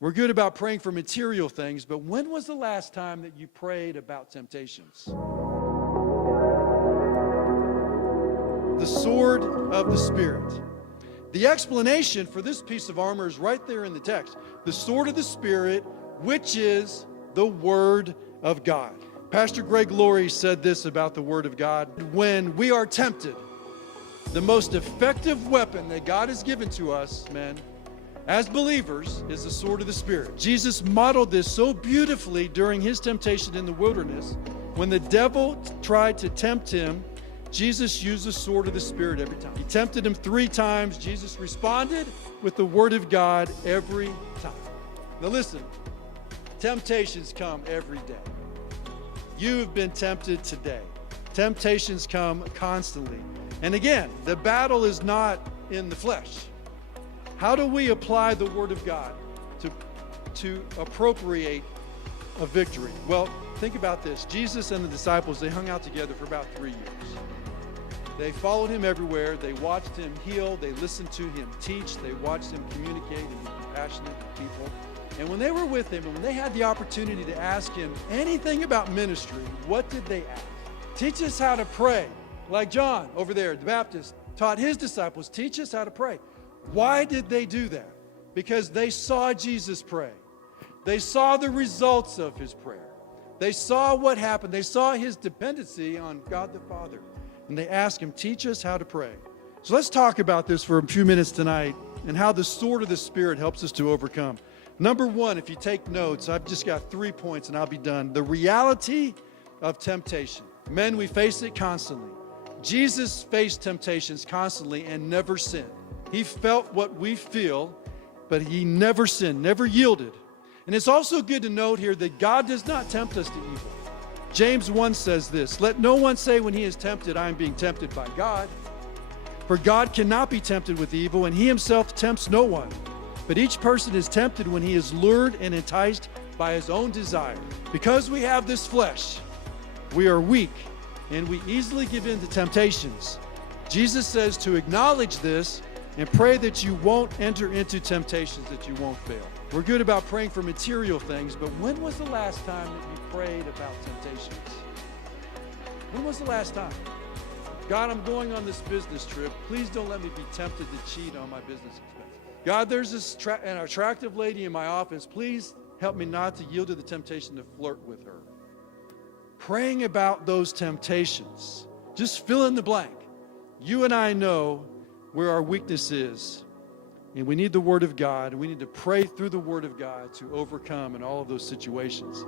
We're good about praying for material things, but when was the last time that you prayed about temptations? The sword of the Spirit. The explanation for this piece of armor is right there in the text. The sword of the Spirit, which is the Word of God. Pastor Greg Laurie said this about the Word of God. When we are tempted, the most effective weapon that God has given to us, men, as believers, is the sword of the Spirit. Jesus modeled this so beautifully during his temptation in the wilderness. When the devil tried to tempt him, Jesus used the sword of the Spirit every time. He tempted him 3 times. Jesus responded with the Word of God every time. Now listen, temptations come every day. You have been tempted today. Temptations come constantly. And again, the battle is not in the flesh. How do we apply the Word of God to appropriate a victory? Well, think about this. Jesus and the disciples, they hung out together for about 3 years. They followed him everywhere. They watched him heal. They listened to him teach. They watched him communicate and be compassionate with people. And when they were with him and when they had the opportunity to ask him anything about ministry, what did they ask? Teach us how to pray. Like John over there, the Baptist, taught his disciples, teach us how to pray. Why did they do that? Because they saw Jesus pray. They saw the results of his prayer. They saw what happened. They saw his dependency on God the Father. And they asked him, teach us how to pray. So let's talk about this for a few minutes tonight and how the sword of the Spirit helps us to overcome. Number 1, if you take notes, I've just got 3 points and I'll be done. The reality of temptation. Men, we face it constantly. Jesus faced temptations constantly and never sinned. He felt what we feel, but he never sinned, never yielded. And it's also good to note here that God does not tempt us to evil. James 1 says this, let no one say when he is tempted, I am being tempted by God. For God cannot be tempted with evil, and he himself tempts no one. But each person is tempted when he is lured and enticed by his own desire. Because we have this flesh, we are weak, and we easily give in to temptations. Jesus says to acknowledge this and pray that you won't enter into temptations, that you won't fail. We're good about praying for material things, but when was the last time that you prayed about temptations? When was the last time? God, I'm going on this business trip. Please don't let me be tempted to cheat on my business expenses. God, there's an attractive lady in my office. Please help me not to yield to the temptation to flirt with her. Praying about those temptations. Just fill in the blank. You and I know where our weakness is. And we need the Word of God. And we need to pray through the Word of God to overcome in all of those situations.